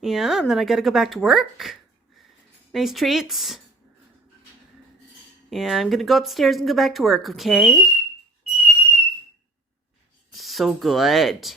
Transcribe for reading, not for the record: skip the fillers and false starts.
Yeah, and then I got to go back to work. Nice treats. Yeah, I'm going to go upstairs and go back to work, okay? So good.